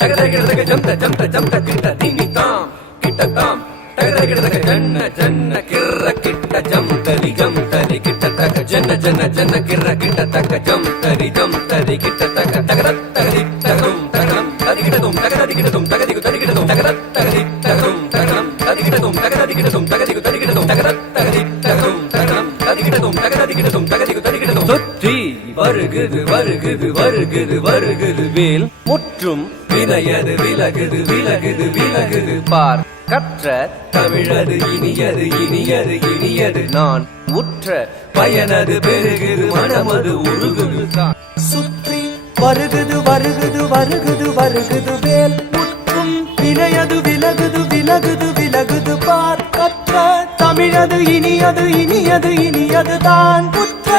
தகதகதக ஜம்த ஜம்த ஜம்த கிட்ட திமி தாம் கிட்ட தாம் தகதகதக ஜன்ன ஜன்ன கிர்ர கிட்ட ஜம்தரி ஜம்தரி கிட்ட தக ஜன்ன ஜன்ன ஜன்ன கிர்ர கிட்ட தக ஜம்தரி ஜம்தரி கிட்ட தக தகதத் தகதி தகதும் தகதம் ததிகிடதும் தகததிகிடதும் தகதிகு ததிகிடதும் தகதத் தகதி தகதும் தகதம் ததிகிடதும் தகததிகிடதும் தகதிகு ததிகிடதும் தகதத் தகதி தகதும் தகதம் ததிகிடதும் தகததிகிடதும் தகதிகு ததிகிடதும் சுற்றி வருகுது வருகுது வருகுது வருகுது வேல் முற்றும் வினையது விலகுது விலகுது விலகுது பார் கற்ற தமிழது இனியது இனியது இனியது நான் உற்ற பயனது பெருகுது மனமது உருகுது தான் சுற்றி வருகுது வருகுது வருகுது வருகுது வேல் முற்றும் வினையது விலகுது விலகுது விலகுது பார் கற்ற தமிழது இனியது இனியது இனியது தான் உற்ற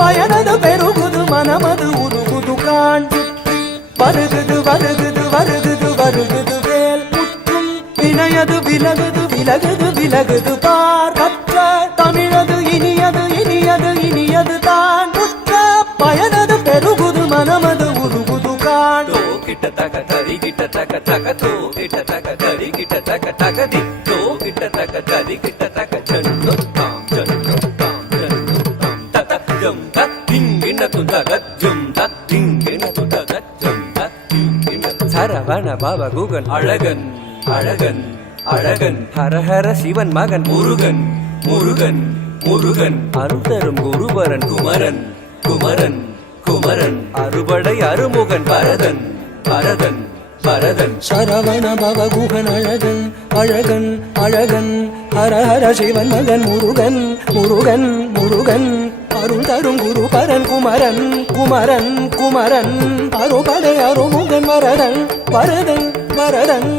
பயனது பெருகுது மனமது உருகுது கான் வருகுது வருகுது வருகுது வருகுது வேல் முற்றும் வினையது விலகுது விலகுது விலகுது பார் கற்ற தமிழது இனியது இனியது இனியது தான் உற்ற பயனது பெருகுது மனமது உருகுது கான் கிட்ட தக தரி கிட்ட தக தக தோ கிட்ட தக தரி கிட்ட தக தக தி தோ கிட்ட தக தரி கிட்ட தக ஜன்னு தாம் ஜன்னு தாம் ஜன்னு தாம் தத ஜம் தத் திங்கின துதக ஜம் தத் திங்கின துதக ஜம் தத் திங்கின சரவண பவ குகன் அழகன் அழகன் அழகன் ஹரஹர சிவன் மகன் முருகன் முருகன் முருகன் அருள் தரும் குருபரன் குமரன் குமரன் குமரன் அறுபடை அருமுகன் பரதன் பரதன் பரதன் சரவண பவகுகன் அழகன் அழகன் அழகன் ஹரஹர சிவன் மகன் முருகன் முருகன் முருகன் அருள் தரும் குரு பரன் குமரன் குமரன் குமரன் அறுபடை அருமுகன் வரதன் வரதன் வரதன்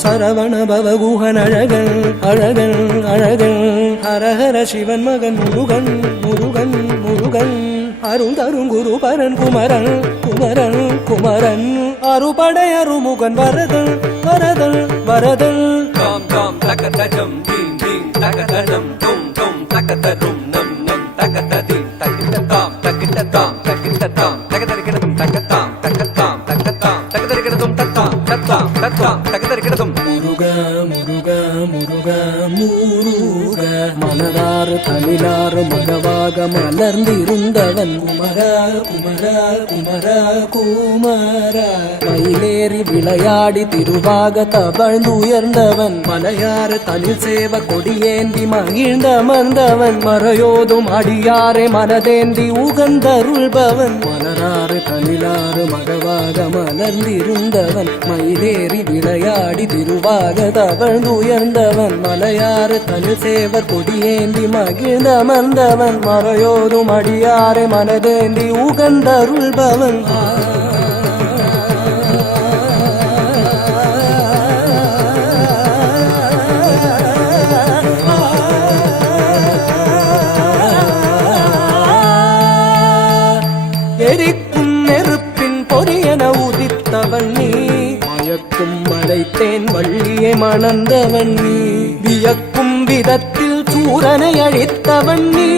சரவண பவகுகன் அழகன் அழகன் அழகன் ஹரஹர சிவன் மகன் முருகன் முருகன் முருகன் அருள் தரும் குரு பரன் குமரன் குமரன் குமரன் அறுபடை அருமுகன் வரதன் வரதன் வரதன் தாம் தாம் தகதஜம் தீம் தீம் தகதஜம் தும் தும் தகதரும் நம் நம் தகததிம் தகிட்ட தாம் தகிட்ட தாம் தகிட்ட தாம் தகதரிக்கிறதும் தகத்தாம் தகத்தாம் தகத்தாம் தகதரிக்கிறதும் தத்தாம் தத்தாம் தத்தாம் தகதரிக்கிறதும் முருக முருக முருக முருக மலராறு தனிலாறு மகவாக மலர்ந்திருந்தவன் குமர குமர குமர குமர மயிலேறி விளையாடி திருவாக தவழ்ந்து உயர்ந்தவன் மலையாறு தனில் சேவ கொடியேந்தி மகிழ்ந்தமர்ந்தவன் மறையோதும் அடியாரே மனதேந்தி உகந்தருள்பவன் மலராறு தனிலாறு மகவாக மலர்ந்திருந்தவன் மயிலேறி விளையாடி திருவாக தவழ்ந்து உயர்ந்தவன் மலையாறு தனில் சேவர் கொடியேந்தி மகிழ்ந்தமர்ந்தவன் மறையோதும் அடியாரே மனதேந்தி உகந்தருள்பவன் எரிக்கும் நெருப்பின் பொரியன உதித்தவன் நீ மயக்கும் மலைத்தேன் வள்ளியை மணந்தவன் நீ வியக்கும் விதத்தில் சூரனை அழித்தவன் நீ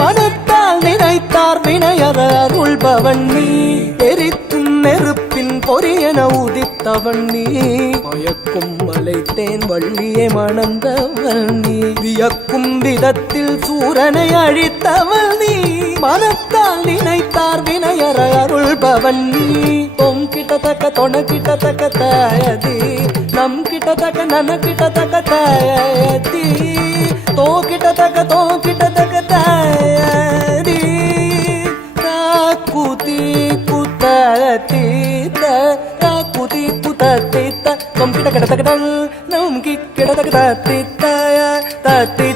மனத்தால் நினைத்தார் வினையற அருள்பவன் நீ எரிக்கும் நெருப்பின் பொரியன உதித்தவன் நீ மயக்கும் மலைத்தேன் வள்ளியை மணந்தவன் நீ வியக்கும் விதத்தில் சூரனை அழித்தவன் நீ மனத்தால் நினைத்தார் வினையற அருள்பவன் நீ தொம் கிட்டத்தக்க தொண கிட்டத்தக்க தாயதி நம் கிட்டத்தக்க நன கிட்டத்தக்க தாயதி தோ கிட்டத்தக்க தாயதி காக்குதி குத்தீத்த காக்குதி குத்தீத்த தொம் கிட்ட கிட்டத்தக்க நம் கிட்டத்தக்க தத்தித்தாய தத்தி